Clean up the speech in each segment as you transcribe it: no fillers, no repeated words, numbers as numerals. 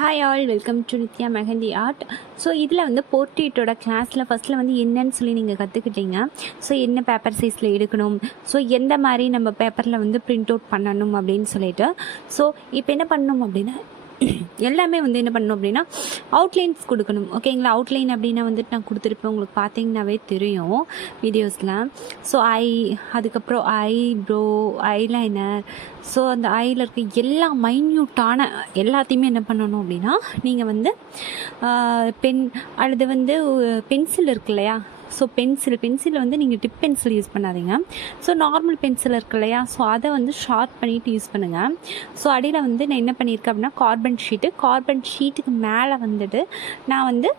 Hi all, welcome to Nithya mehndi art. So இதில் வந்து போர்ட்ரேட்டோட கிளாஸில் ஃபஸ்ட்டில் வந்து என்னன்னு சொல்லி நீங்கள் கற்றுக்கிட்டீங்க. ஸோ என்ன பேப்பர் சைஸில் எடுக்கணும், ஸோ எந்த மாதிரி நம்ம பேப்பரில் வந்து பிரிண்ட் அவுட் பண்ணணும் அப்படின்னு சொல்லிட்டு. ஸோ இப்போ என்ன பண்ணணும் அப்படின்னா எல்லாமே வந்து என்ன பண்ணணும் அப்படின்னா அவுட்லைன்ஸ் கொடுக்கணும். ஓகேங்களா, அவுட்லைன் அப்படின்னா வந்துட்டு நான் கொடுத்துருப்பேன், உங்களுக்கு பார்த்தீங்கன்னாவே தெரியும் வீடியோஸில். ஸோ அதுக்கப்புறம் ஐப்ரோ, ஐலைனர், ஸோ அந்த ஐயில் இருக்க எல்லா மைன்யூட்டான எல்லாத்தையுமே என்ன பண்ணணும் அப்படின்னா நீங்கள் வந்து பென் அல்லது வந்து பென்சில் இருக்கு இல்லையா, ஸோ பென்சில் வந்து நீங்கள் டிப் பென்சில் யூஸ் பண்ணாதீங்க. ஸோ நார்மல் பென்சில் இருக்கு இல்லையா, ஸோ அதை வந்து ஷார்ப் பண்ணிவிட்டு யூஸ் பண்ணுங்கள். ஸோ அடியில் வந்து நான் என்ன பண்ணியிருக்கேன் அப்படின்னா கார்பன் ஷீட்டுக்கு மேலே வந்துட்டு நான் வந்து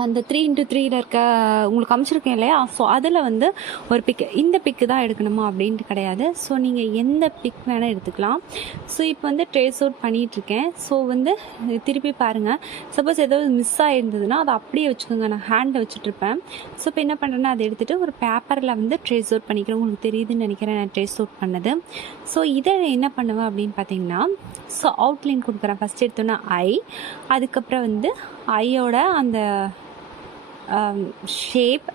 அந்த 3x3 இருக்க உங்களுக்கு அமைச்சிருக்கேன் இல்லையா, ஸோ அதில் வந்து ஒரு இந்த பிக்கு தான் எடுக்கணுமா அப்படின்ட்டு கிடையாது. ஸோ நீங்கள் எந்த பிக் வேணால் எடுத்துக்கலாம். ஸோ இப்போ வந்து ட்ரேஸ் அவுட் பண்ணிகிட்ருக்கேன். ஸோ வந்து திருப்பி பாருங்கள், சப்போஸ் ஏதாவது மிஸ் ஆகிருந்ததுன்னா அதை அப்படியே வச்சுக்கோங்க, நான் ஹேண்டில் வச்சுட்ருப்பேன். ஸோ இப்போ என்ன பண்ணுறேன்னா அதை எடுத்துகிட்டு ஒரு பேப்பரில் வந்து ட்ரேஸ் அவுட் பண்ணிக்கிறேன். உங்களுக்கு தெரியுதுன்னு நினைக்கிறேன் நான் ட்ரேஸ் அவுட் பண்ணது. ஸோ இதை என்ன பண்ணுவேன் அப்படின்னு பார்த்தீங்கன்னா, ஸோ அவுட்லைன் கொடுக்குறேன். ஃபஸ்ட் எடுத்தோன்னா அதுக்கப்புறம் வந்து ஐயோட அந்த ஷேப்,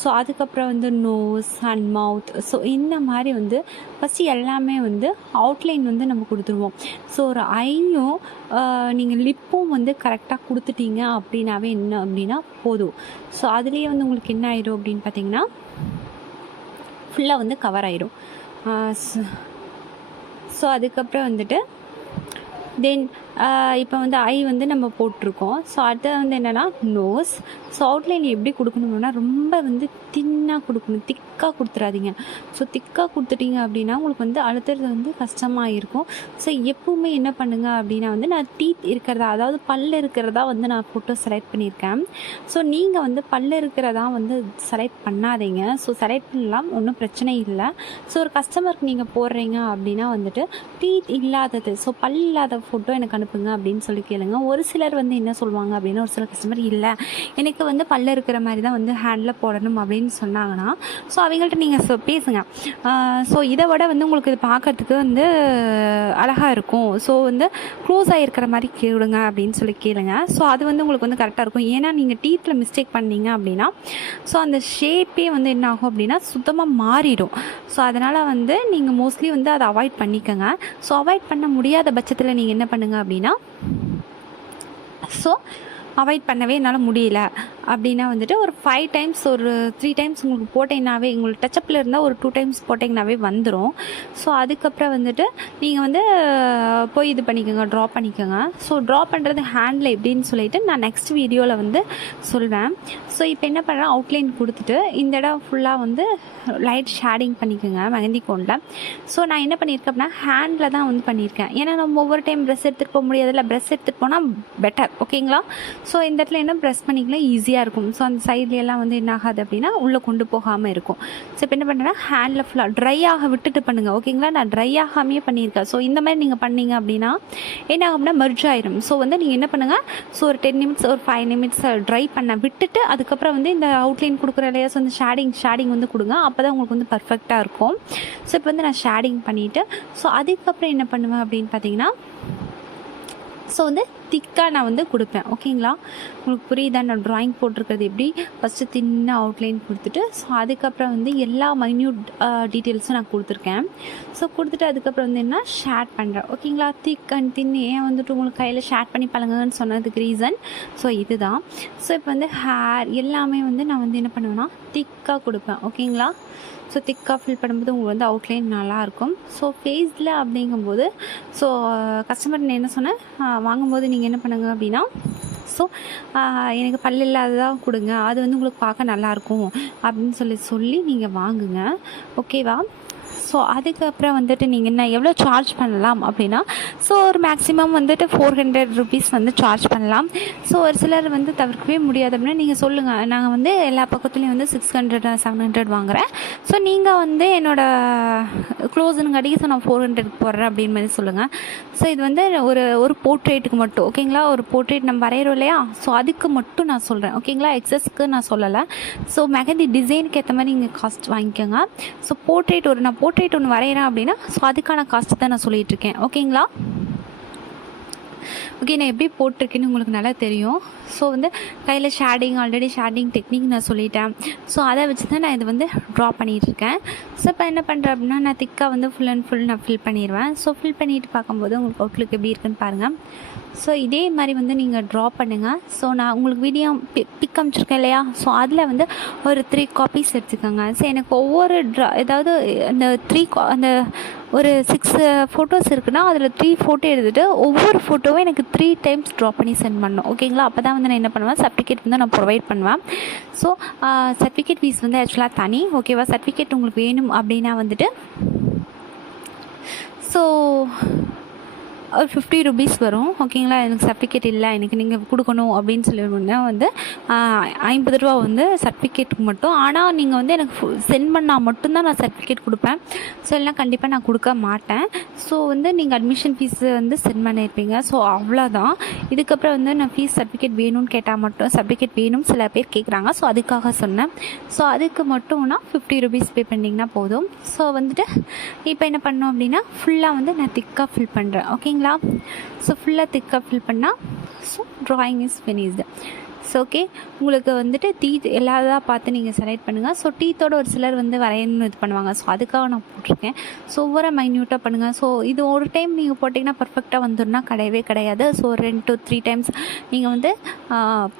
ஸோ அதுக்கப்புறம் வந்து நோஸ் அண்ட் மவுத். ஸோ இந்த மாதிரி வந்து ஃபஸ்ட்டு எல்லாமே வந்து அவுட்லைன் வந்து நம்ம கொடுத்துருவோம். ஸோ ஒரு ஐயும் நீங்கள் லிப்பும் வந்து கரெக்டாக கொடுத்துட்டீங்க அப்படின்னாவே என்ன அப்படின்னா போதும். ஸோ அதுலேயே வந்து உங்களுக்கு என்ன ஆயிடும் அப்படின்னு பார்த்தீங்கன்னா ஃபுல்லாக வந்து கவர் ஆயிடும். ஸோ அதுக்கப்புறம் வந்துட்டு தென் இப்போ வந்து ஐ வந்து நம்ம போட்டிருக்கோம். ஸோ அடுத்தது வந்து என்னென்னா நோஸ். ஸோ அவுட்லைன் எப்படி கொடுக்கணும்னா ரொம்ப வந்து தின்னாக கொடுக்கணும், திக்காக கொடுத்துடாதீங்க. ஸோ திக்காக கொடுத்துட்டீங்க அப்படின்னா உங்களுக்கு வந்து அழுத்துறது வந்து கஷ்டமாக இருக்கும். ஸோ எப்பவுமே என்ன பண்ணுங்கள் அப்படின்னா வந்து நான் டீத் இருக்கிறதா, அதாவது பல் இருக்கிறதா வந்து நான் ஃபோட்டோ செலக்ட் பண்ணியிருக்கேன். ஸோ நீங்கள் வந்து பல் இருக்கிறதா வந்து செலக்ட் பண்ணாதீங்க. ஸோ செலக்ட் பண்ணலாம், ஒன்றும் பிரச்சனை இல்லை. ஸோ ஒரு கஸ்டமருக்கு நீங்கள் போடுறீங்க அப்படின்னா வந்துட்டு டீத் இல்லாதது, ஸோ பல் இல்லாத ஃபோட்டோ எனக்கு அனுப்புங்க அப்படின்னு சொல்லி கேளுங்க. ஒரு சிலர் வந்து என்ன சொல்லுவாங்க அப்படின்னா, ஒரு சில கஸ்டமர் இல்லை எனக்கு வந்து பல்ல இருக்கிற மாதிரி தான் வந்து ஹேண்டில் போடணும் அப்படின்னு சொன்னாங்கன்னா, ஸோ அவங்கள்ட்ட நீங்கள் பேசுங்க. ஸோ இதை விட வந்து உங்களுக்கு இது பார்க்கறதுக்கு வந்து அழகாக இருக்கும், ஸோ வந்து க்ளோஸ் ஆகிருக்கிற மாதிரி கேளுங்க அப்படின்னு சொல்லி கேளுங்க. ஸோ அது வந்து உங்களுக்கு வந்து கரெக்டாக இருக்கும். ஏன்னா நீங்கள் டீத்தில் மிஸ்டேக் பண்ணீங்க அப்படின்னா ஸோ அந்த ஷேப்பே வந்து என்ன ஆகும் அப்படின்னா சுத்தமாக மாறிடும். ஸோ அதனால் வந்து நீங்கள் மோஸ்ட்லி வந்து அதை அவாய்ட் பண்ணிக்கோங்க. ஸோ அவாய்ட் பண்ண முடியாத பட்சத்தில் நீங்கள் என்ன பண்ணுங்க அப்படின்னா, ஸோ அவாய்ட் பண்ணவே என்னால் முடியல அப்படின்னா வந்துட்டு ஒரு 5 டைம்ஸ் ஒரு 3 டைம்ஸ் உங்களுக்கு போட்டிங்கனாவே, உங்களுக்கு டச்சப்பில் இருந்தால் ஒரு 2 டைம்ஸ் போட்டிங்கனாவே வந்துடும். ஸோ அதுக்கப்புறம் வந்துட்டு நீங்கள் வந்து போய் இது பண்ணிக்கோங்க, ட்ரா பண்ணிக்கோங்க. ஸோ ட்ரா பண்ணுறது ஹேண்டில் எப்படின்னு சொல்லிவிட்டு நான் நெக்ஸ்ட் வீடியோவில் வந்து சொல்வேன். ஸோ இப்போ என்ன பண்ணுறேன், அவுட்லைன் கொடுத்துட்டு இந்த இடம் ஃபுல்லாக வந்து லைட் ஷேடிங் பண்ணிக்கோங்க மெஹந்தி கோனில். ஸோ நான் என்ன பண்ணியிருக்கேன் அப்படின்னா ஹேண்டில் தான் வந்து பண்ணியிருக்கேன். ஏன்னா நம்ம ஒவ்வொரு டைம் ப்ரெஷ் எடுத்துகிட்டு போக முடியாதுல்ல, ப்ரெஷ் எடுத்துகிட்டு போனால் பெட்டர். ஓகேங்களா, ஸோ இந்த இடத்துல என்ன ப்ரெஸ் பண்ணிக்கலாம், ஈஸியாக இருக்கும். ஸோ அந்த சைட்லையெல்லாம் வந்து என்ன ஆகாது அப்படின்னா உள்ளே கொண்டு போகாமல் இருக்கும். ஸோ இப்போ என்ன பண்ணுறேன்னா ஹேண்டில் ஃபுல்லாக ட்ரை ஆக விட்டுட்டு பண்ணுங்கள். ஓகேங்களா, நான் ட்ரை ஆகாமையே பண்ணியிருக்கேன். ஸோ இந்த மாதிரி நீங்கள் பண்ணீங்க அப்படின்னா என்ன ஆகும் அப்படின்னா மெர்ஜ் ஆயிரும். ஸோ வந்து நீங்கள் என்ன பண்ணுங்கள், ஸோ ஒரு 10 நிமிட்ஸ் ஒரு 5 நிமிட்ஸ் ட்ரை பண்ண விட்டுட்டு அதுக்கப்புறம் வந்து இந்த அவுட்லைன் கொடுக்குற இல்லையா, ஸோ அந்த ஷேடிங் வந்து கொடுங்க. அப்போ தான் உங்களுக்கு வந்து பர்ஃபெக்டாக இருக்கும். ஸோ இப்போ வந்து நான் ஷேடிங் பண்ணிவிட்டு ஸோ அதுக்கப்புறம் என்ன பண்ணுவேன் அப்படின்னு பார்த்தீங்கன்னா, ஸோ வந்து திக்காக நான் வந்து கொடுப்பேன். ஓகேங்களா, உங்களுக்கு புரியுதா நான் ட்ராயிங் போட்டிருக்கிறது எப்படி. ஃபஸ்ட்டு தின்ன அவுட்லைன் கொடுத்துட்டு ஸோ அதுக்கப்புறம் வந்து எல்லா மைன்யூட் டீட்டெயில்ஸும் நான் கொடுத்துருக்கேன். ஸோ கொடுத்துட்டு அதுக்கப்புறம் வந்து என்ன ஷேட் பண்ணுறேன். ஓகேங்களா, திக் அண்ட் தின் ஏன் வந்துட்டு உங்களுக்கு கையில் ஷேட் பண்ணி பழங்குன்னு சொன்னதுக்கு ரீசன் ஸோ இதுதான். ஸோ இப்போ வந்து ஹேர் எல்லாமே வந்து நான் வந்து என்ன பண்ணுவேன்னா திக்காக கொடுப்பேன். ஓகேங்களா, ஸோ திக்காக ஃபில் பண்ணும்போது உங்களுக்கு வந்து அவுட்லைன் நல்லாயிருக்கும். ஸோ ஃபேஸில் அப்படிங்கும்போது ஸோ கஸ்டமர் என்ன சொன்னேன், வாங்கும்போது நீங்கள் என்ன பண்ணுங்க அப்படின்னா, ஸோ எனக்கு பல் இல்லாததாக கொடுங்க, அது வந்து உங்களுக்கு பார்க்க நல்லாயிருக்கும் அப்படின்னு சொல்லி நீங்கள் வாங்குங்க. ஓகேவா. ஸோ அதுக்கப்புறம் வந்துட்டு நீங்கள் என்ன எவ்வளோ சார்ஜ் பண்ணலாம் அப்படின்னா, ஸோ ஒரு மேக்ஸிமம் வந்துட்டு 400 rupees வந்து சார்ஜ் பண்ணலாம். ஸோ ஒரு சிலர் வந்து தவிர்க்கவே முடியாது அப்படின்னா நீங்கள் சொல்லுங்கள், நாங்கள் வந்து எல்லா பக்கத்துலேயும் வந்து 600 700 வாங்குகிறேன், ஸோ நீங்கள் வந்து என்னோடய க்ளோஸுங்காட்டி ஸோ நான் 400 போடுறேன் அப்படின்னு மாதிரி சொல்லுங்கள். ஸோ இது வந்து ஒரு போர்ட்ரேட்டுக்கு மட்டும். ஓகேங்களா, ஒரு போர்ட்ரேட் நம்ம வரைகிறோம் இல்லையா, ஸோ அதுக்கு மட்டும் நான் சொல்கிறேன். ஓகேங்களா, எக்ஸஸ்க்கு நான் சொல்லலை. ஸோ மெஹந்தி டிசைனுக்கு ஏற்ற மாதிரி நீங்கள் காஸ்ட் வாங்கிக்கோங்க. ஸோ நான் போர்ட்ரேட் ஒன்று வரைகிறேன் அப்படின்னா ஸோ அதுக்கான காஸ்ட் தான் நான் சொல்லிகிட்ருக்கேன். ஓகேங்களா, ஓகே, நான் எப்படி போட்டிருக்கேன்னு உங்களுக்கு நல்லா தெரியும். ஸோ வந்து கையில் ஆல்ரெடி ஷேடிங் டெக்னிக் நான் சொல்லிட்டேன். ஸோ அதை வச்சு தான் நான் இதை வந்து ட்ரா பண்ணிகிட்ருக்கேன். ஸோ இப்போ என்ன பண்ணுறேன் அப்படின்னா, நான் திக்காக வந்து ஃபுல் அண்ட் ஃபுல் நான் ஃபில் பண்ணிடுவேன். ஸோ ஃபில் பண்ணிவிட்டு பார்க்கும்போது உங்களுக்கு அவுட்லுக் எப்படி இருக்குன்னு பாருங்கள். ஸோ இதே மாதிரி வந்து நீங்கள் ட்ரா பண்ணுங்கள். ஸோ நான் உங்களுக்கு வீடியோ பிக் அனுப்பிச்சிருக்கேன் இல்லையா, ஸோ அதில் வந்து ஒரு 3 காப்பீஸ் எடுத்துக்கோங்க. ஸோ எனக்கு ஒவ்வொரு ஏதாவது அந்த அந்த ஒரு 6 ஃபோட்டோஸ் இருக்குன்னா அதில் 3 ஃபோட்டோ எடுத்துகிட்டு ஒவ்வொரு ஃபோட்டோவும் எனக்கு 3 டைம்ஸ் ட்ரா பண்ணி சென்ட் பண்ணணும். ஓகேங்களா? அப்போ தான் வந்து நான் என்ன பண்ணுவேன், சர்டிஃபிகேட் வந்து நான் ப்ரொவைட் பண்ணுவேன். ஸோ சர்டிஃபிகேட் ஃபீஸ் வந்து ஆக்சுவலாக தனி. ஓகேவா? சர்டிஃபிகேட் உங்களுக்கு வேணும் அப்படின்னா வந்துட்டு ஸோ ஒரு 50 ருபீஸ் வரும். ஓகேங்களா? எனக்கு சர்டிஃபிகேட் இல்லை, எனக்கு நீங்கள் கொடுக்கணும் அப்படின்னு சொல்லினா வந்து 50 ரூபா வந்து சர்டிஃபிகேட்டுக்கு மட்டும். ஆனால் நீங்கள் வந்து எனக்கு சென்ட் பண்ணால் மட்டும்தான் நான் சர்டிஃபிகேட் கொடுப்பேன். ஸோ இல்லைனா கண்டிப்பாக நான் கொடுக்க மாட்டேன். ஸோ வந்து நீங்கள் அட்மிஷன் ஃபீஸு வந்து சென்ட் பண்ணியிருப்பீங்க. ஸோ அவ்வளோதான். இதுக்கப்புறம் வந்து நான் ஃபீஸ் சர்டிஃபிகேட் வேணும்னு கேட்டால் மட்டும் சர்டிஃபிகேட் வேணும் சில பேர் கேட்குறாங்க. ஸோ அதுக்காக சொன்னேன். ஸோ அதுக்கு மட்டும்னா 50 ருபீஸ் பே பண்ணிங்கன்னா போதும். ஸோ வந்துட்டு இப்போ என்ன பண்ணோம் அப்படின்னா, ஃபுல்லாக வந்து நான் திக்காக ஃபில் பண்ணுறேன். ஓகேங்களா? ஸோ ஃபுல்லாக திக்காக ஃபில் பண்ணால் so drawing is finished. So okay, உங்களுக்கு வந்துட்டு டீத் எல்லாதான் பார்த்து நீங்கள் செலக்ட் பண்ணுங்கள். ஸோ டீத்தோட ஒரு சிலர் வந்து வரையணும்னு இது பண்ணுவாங்க. ஸோ அதுக்காக நான் போட்டிருக்கேன். ஸோ ஒவ்வொரு மைன்யூட்டாக பண்ணுங்கள். ஸோ இது ஒரு டைம் நீங்கள் போட்டிங்கன்னா பர்ஃபெக்டாக வந்துடும்னா கிடையவே கிடையாது. ஸோ 2 to 3 டைம்ஸ் நீங்கள் வந்து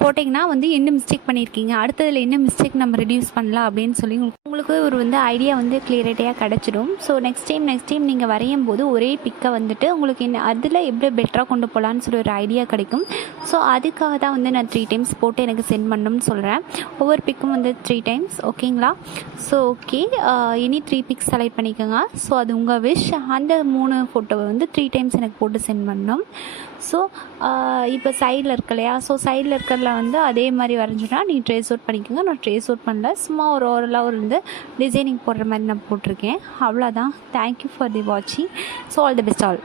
போட்டிங்கன்னா வந்து என்ன மிஸ்டேக் பண்ணியிருக்கீங்க, அடுத்ததில் என்ன மிஸ்டேக் நம்ம ரெடியூஸ் பண்ணலாம் அப்படின்னு சொல்லி உங்களுக்கு ஒரு வந்து ஐடியா வந்து கிளியரிட்டியாக கிடச்சிடும். ஸோ நெக்ஸ்ட் டைம் நீங்கள் வரையும் போது ஒரே பிக்கை வந்துட்டு உங்களுக்கு என்ன அதில் எப்படி பெட்டராக கொண்டு போகலான்னு சொல்லி ஒரு ஐடியா கிடைக்கும். ஸோ அதுக்காக தான் வந்து நான் 3 டைம்ஸ் போட்டு எனக்கு சென்ட் பண்ணணும்னு சொல்கிறேன். ஒவ்வொரு பிக்கும் வந்து 3 டைம்ஸ். ஓகேங்களா? ஸோ ஓகே, இனி 3 பிக்ஸ் செலக்ட் பண்ணிக்கோங்க. ஸோ அது உங்கள் விஷ். அந்த 3 ஃபோட்டோவை வந்து 3 டைம்ஸ் எனக்கு போட்டு சென்ட் பண்ணணும். ஸோ இப்போ சைடில் இருக்கு இல்லையா, ஸோ சைடில் இருக்கிறதுல வந்து அதே மாதிரி வரைஞ்சிட்டா நீ ட்ரேஸ் அவுட் பண்ணிக்கோங்க. நான் ட்ரேஸ் அவுட் பண்ணல, சும்மா ஒரு ஓரளவு வந்து டிசைனிங் போடுற மாதிரி நான் போட்டிருக்கேன். அவ்வளோதான். தேங்க்யூ ஃபார் தி வாட்சிங். So all the best all.